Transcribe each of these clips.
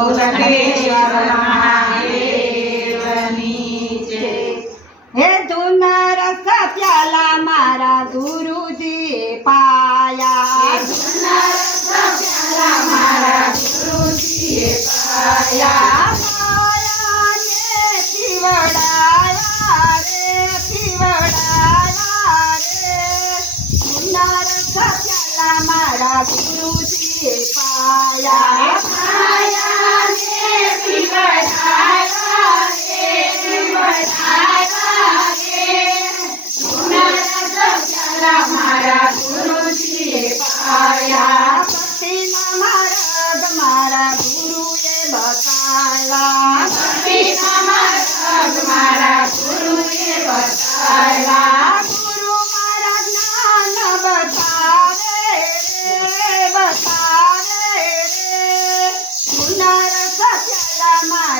हे धुनर सत्याला मारा गुरुजी पाया सत्याला मारा गुरुजी पाया पाया ने पिवडाया रे पिवडाया रे धुनर सत्या माळा गुरुची पाया पाया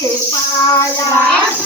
十八啦。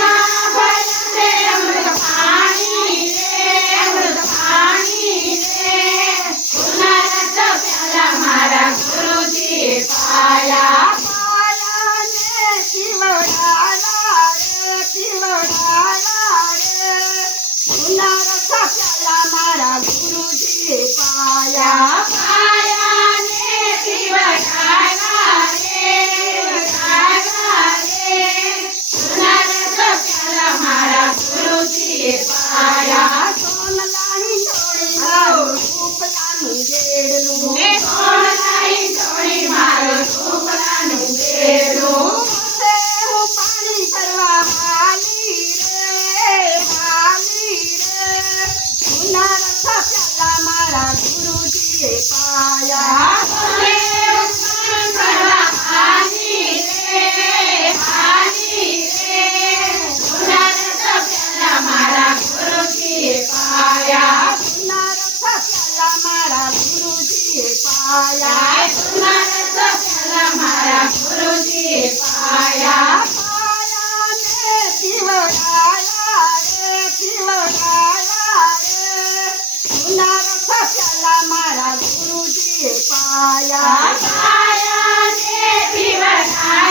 పాయా ी आारीर सक्षलमारा पुरुजी पाया सुनर थसल मारा पुरुजी पाया सुन सलमारा पुरुजी पाया शिवसयाा रे मारा 啊呀啊呀，你比我还。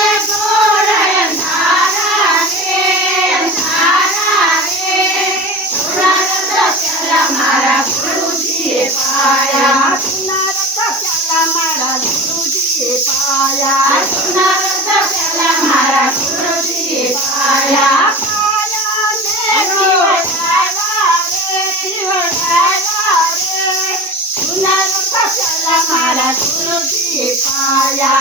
ายา